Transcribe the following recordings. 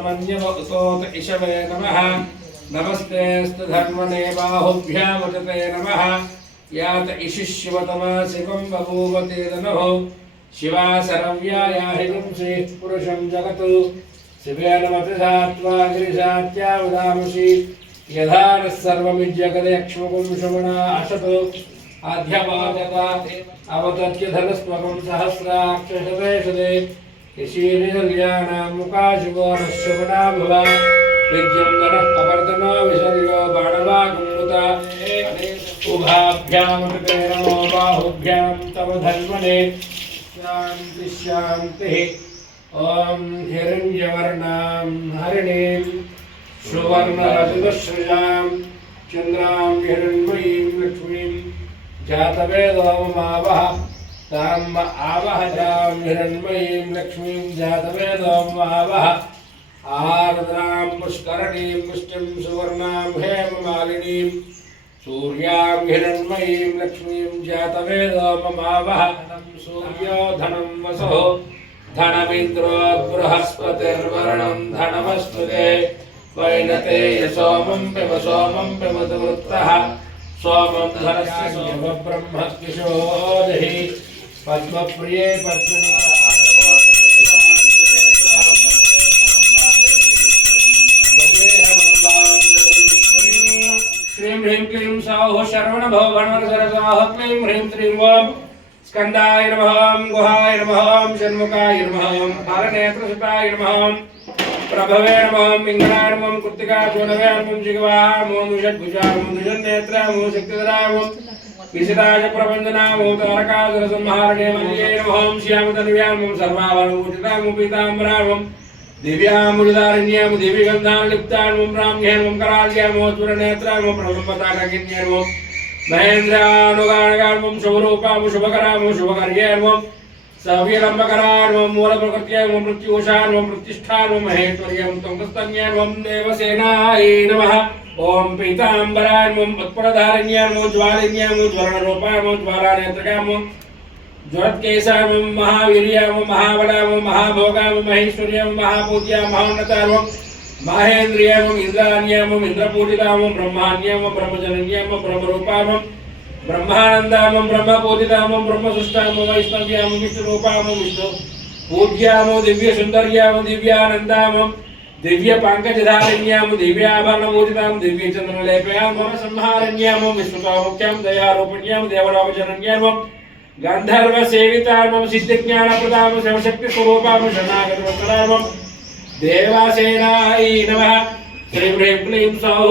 ब्रह्मण्यवतोत इषवे नमः नमस्तेऽस्तु धर्मणे बाहुभ्यामुचते नमः यात इशिष्यवतमा शिवं बभूवते तनोः शिवा सरव्यायाहितं श्रीः पुरुषं जगतु शिवेन मतिधात्वा गिरिशात्या वदामसि यथा नः सर्वमिज्जगदयक्ष्मकं श्रवणा असतु आध्यवादता अवतत्य धनस्त्वकं सहस्राक्षशते ऋषीर्यल्याणां मुखाशुभो नः श्रवणा भव विद्यं धनः कपर्दनो विसर्यो बाणवाकुमुता उभाभ्यामपि नमो बाहुभ्यां तव धन्वने शान्ति शान्तिः ॐ हिरण्यवर्णां हरिणीं सुवर्णरजतश्रियां चन्द्रां हिरण्मयीं लक्ष्मीं जातवेदोमावह ताम् आवहजां हिरण्मयीं लक्ष्मीं जातवेदोमावह आर्द्रां पुष्करणीं पुष्टिं सुवर्णां हेममालिनीं सूर्यां हिरण्मयीं लक्ष्मीं जातवेदोमावह सूर्यो धनं वसुः धनमिन्द्रो बृहस्पतिर्वरुणं धनमस्पते वैनते सोमं पिबतु वृत्रः सोमं धनस्य सोमब्रह्मद्विषोदहि पद्मप्रिये पद्मनि श्रीं ह्रीं क्लीं सौः शरवणभो गणवरसरसाः क्लीं ह्रीं श्रीं ॐ स्कंदाय नमः गुहाय नमः षण्मुखाय नमः कालनेत्रसुताय नमः प्रभवे नमः पिंगलाय नमः कृत्तिकाशोणवे नमः जिह्वाय नमः द्विषद्भुजाय नमः द्विषन्नेत्राय नमः शक्तिधराय नमः विशिताय प्रबन्धनाय नमः तारकासुरसंहारणे मल्ये नमः श्यामतनुव्याय नमः सर्वाभरणभूषिताय नमः पीताम्बराय नमः दिव्याम्बुजधारिण्याय नमः दिव्यगन्धानुलिप्ताय नमः ब्राह्म्याय नमः कराल्याय नमः चूर्णनेत्राय नमः प्रणवपताकाकिन्याय नमः महेन्द्रानुगानगानमं शुभरूपां शुभकरां शुभकर्यं सव्यलम्बकरां मूलप्रकृत्यां मृत्युषां प्रतिष्ठां महेश्वर्यं त्वं देवसेनाय नमः ॐ पीताम्बराय उत्पलधारिण्यां ज्वालिन्यां ज्वलनरूपां ज्वालानेत्रकां ज्वलत्केशां महावीर्यां महाबलां महाभोगां महेश्वर्यां महापूज्यां महोन्नतां महेन्द्रियं इंद्राण्यं इंद्रपूजितां ब्रह्माण्यं ब्रह्मजनन्यं ब्रह्मरूपां ब्रह्मानन्दां ब्रह्मपूजितां ब्रह्मसुष्टां वैष्णव्यां विष्णुरूपां विष्णु पूज्यां दिव्यसुन्दर्यां दिव्यानन्दां दिव्यपङ्कजधारिण्यां दिव्याभरणपूजितां दिव्यचन्द्रलेपयां मनसंहारण्यां विष्णुकामुख्यां दयारूपिण्यां देवलोकजनन्यां गन्धर्वसेवितां सिद्धज्ञानप्रदां शिवशक्तिस्वरूपां शरणागतवत्सलां देवासेनाय नमः श्रीं ह्रीं क्लीं सौः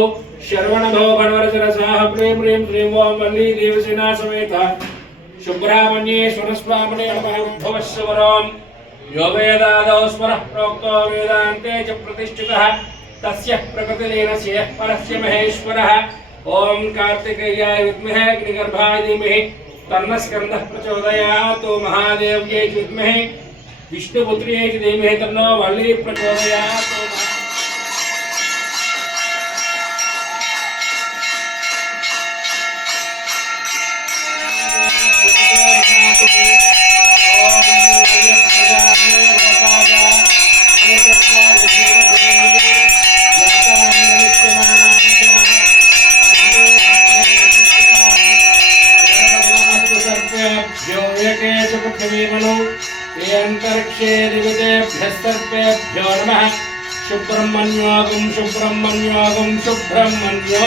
शरवणभो गणवरसरसाः क्लीं ह्रीं श्रीं ॐ वल्ली देवसेना समेत सुब्रह्मण्ये स्वरस्वामिने नमः भवस्वरं यो वेदादौ स्वरः प्रोक्तो वेदान्ते च प्रतिष्ठितः तस्य प्रकृतिलीनस्य परस्य महेश्वरः ॐ कार्तिकेयाय विद्महे अग्निगर्भाय धीमहि तन्नः स्कन्दः प्रचोदयात् महादेव्यै विद्महे विष्णुपुत्र्यै धीमहि तन्नो वल्ली प्रचोदयात् अंतरिक्षे दिवितेभ्यः सर्पेभ्यो नमः शुब्रह्मण्योऽगं शुब्रह्मण्योऽगं शुब्रह्मण्यो